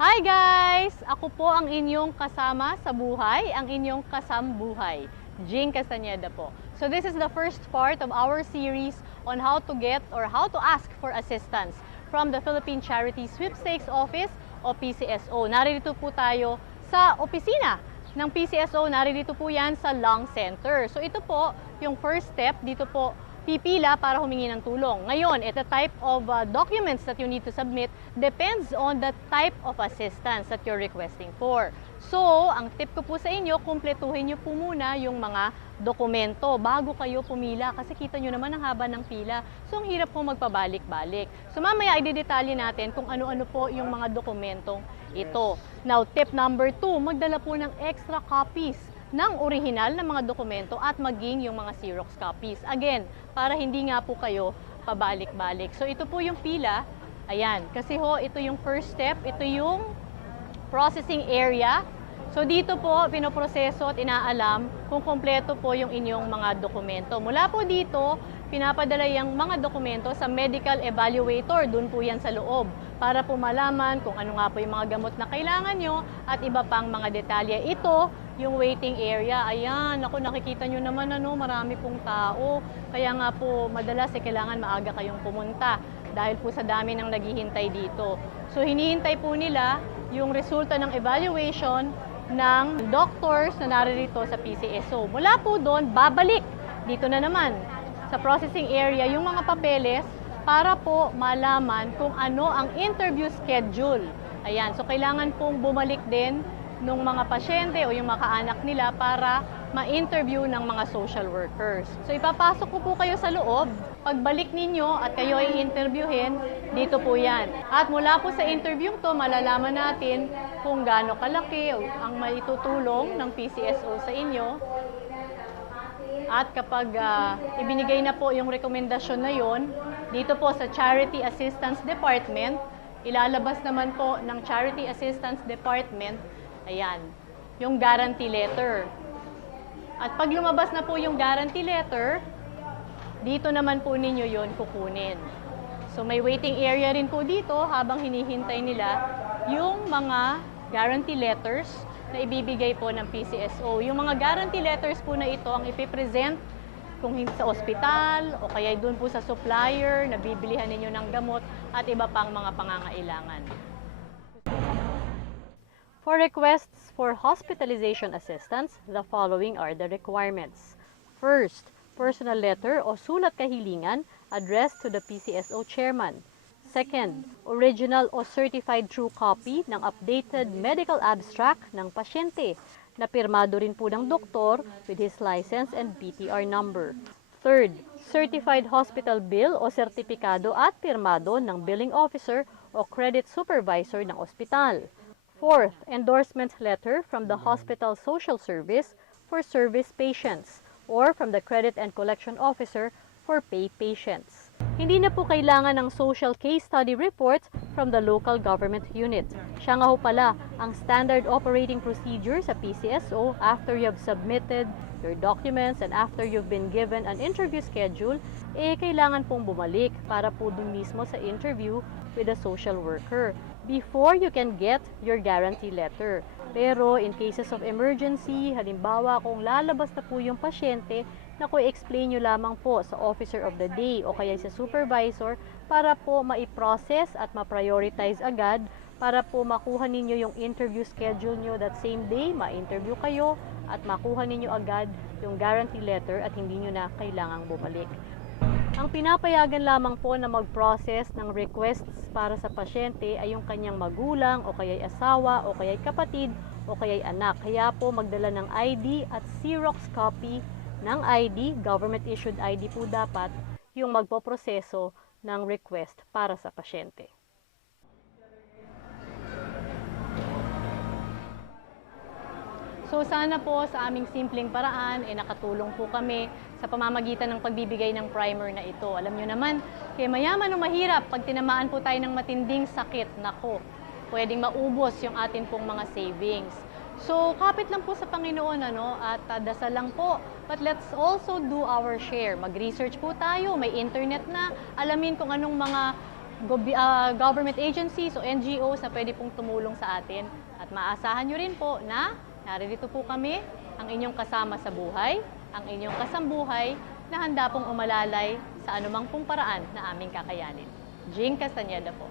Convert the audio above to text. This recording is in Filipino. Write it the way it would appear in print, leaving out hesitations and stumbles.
Hi guys! Ako po ang inyong kasama sa buhay, ang inyong kasambuhay. Jing Castañeda po. So this is the first part of our series on how to get or how to ask for assistance from the Philippine Charity Sweepstakes Office o PCSO. Narito po tayo sa opisina ng PCSO. Narito po yan sa Lung Center. So ito po yung first step. Dito po pipila para humingi ng tulong. Ngayon, the type of documents that you need to submit depends on the type of assistance that you're requesting for. So, ang tip ko po sa inyo, kumpletuhin nyo po muna yung mga dokumento bago kayo pumila kasi kita nyo naman ang haba ng pila. So, ang hirap po magpabalik-balik. So, mamaya i-detalye natin kung ano-ano po yung mga dokumentong ito. Now, tip number 2, magdala po ng extra copies ng orihinal na mga dokumento at maging yung mga Xerox copies. Again, para hindi nga po kayo pabalik-balik. So ito po yung pila. Ayan, kasi ito yung first step. Ito yung processing area. So dito po, pinoproseso at inaalam kung kompleto po yung inyong mga dokumento. Mula po dito, pinapadala yung mga dokumento sa medical evaluator. Doon po yan sa loob para po malaman kung ano nga po yung mga gamot na kailangan nyo at iba pang mga detalye. Ito, yung waiting area. Ayan, ako nakikita nyo naman marami pong tao. Kaya nga po, madalas kailangan maaga kayong pumunta dahil po sa dami ng naghihintay dito. So hinihintay po nila yung resulta ng evaluation ng doctors na naririto sa PCSO. Mula po doon, babalik dito na naman sa processing area yung mga papeles para po malaman kung ano ang interview schedule. Ayan, so kailangan pong bumalik din ng mga pasyente o yung mga kaanak nila para ma-interview ng mga social workers. So ipapasok ko po kayo sa loob. Pagbalik ninyo at kayo ay interviewin, dito po yan. At mula po sa interview to, malalaman natin kung gaano kalaki ang maitutulong ng PCSO sa inyo. At kapag ibinigay na po yung rekomendasyon na yon, dito po sa Charity Assistance Department, ilalabas naman po ng Charity Assistance Department, ayan, yung guarantee letter. At pag lumabas na po yung guarantee letter, dito naman po ninyo yon kukunin. So may waiting area rin po dito habang hinihintay nila yung mga guarantee letters na ibibigay po ng PCSO. Yung mga guarantee letters po na ito ang ipipresent kung sa ospital o kaya doon po sa supplier na bibilihan ninyo ng gamot at iba pang mga pangangailangan. For requests for hospitalization assistance, the following are the requirements. First, personal letter o sulat kahilingan addressed to the PCSO chairman. Second, original o certified true copy ng updated medical abstract ng pasyente na pirmado rin po ng doktor with his license and PTR number. Third, certified hospital bill o sertipikado at pirmado ng billing officer o credit supervisor ng ospital. Fourth, endorsement letter from the hospital social service for service patients or from the credit and collection officer for pay patients. Hindi na po kailangan ng social case study reports from the local government unit. Siya nga ho pala ang standard operating procedure sa PCSO after you have submitted your documents and after you've been given an interview schedule, kailangan pong bumalik para po dun mismo sa interview with a social worker before you can get your guarantee letter. Pero in cases of emergency, halimbawa kung lalabas na po yung pasyente, explain nyo lamang po sa officer of the day o kaya sa supervisor para po ma-process at ma-prioritize agad para po makuha ninyo yung interview schedule nyo that same day, ma-interview kayo at makuha ninyo agad yung guarantee letter at hindi nyo na kailangang bumalik. Ang pinapayagan lamang po na mag-process ng requests para sa pasyente ay yung kanyang magulang o kaya'y asawa o kaya'y kapatid o kaya'y anak. Kaya po magdala ng ID at Xerox copy ng ID, government issued ID po dapat yung magpoproseso ng request para sa pasyente. So sana po sa aming simpleng paraan nakatulong po kami sa pamamagitan ng pagbibigay ng primer na ito. Alam nyo naman, kaya mayaman o mahirap, pag tinamaan po tayo ng matinding sakit, nako, pwedeng maubos yung atin pong mga savings. So kapit lang po sa Panginoon at dasal lang po. But let's also do our share. Mag-research po tayo, may internet na, alamin kung anong mga government agencies o NGOs na pwede pong tumulong sa atin. At maasahan nyo rin po na narito po kami, ang inyong kasama sa buhay, ang inyong kasambuhay, na handa pong umalalay sa anumang pong paraan na aming kakayanin. Jing Castañeda po.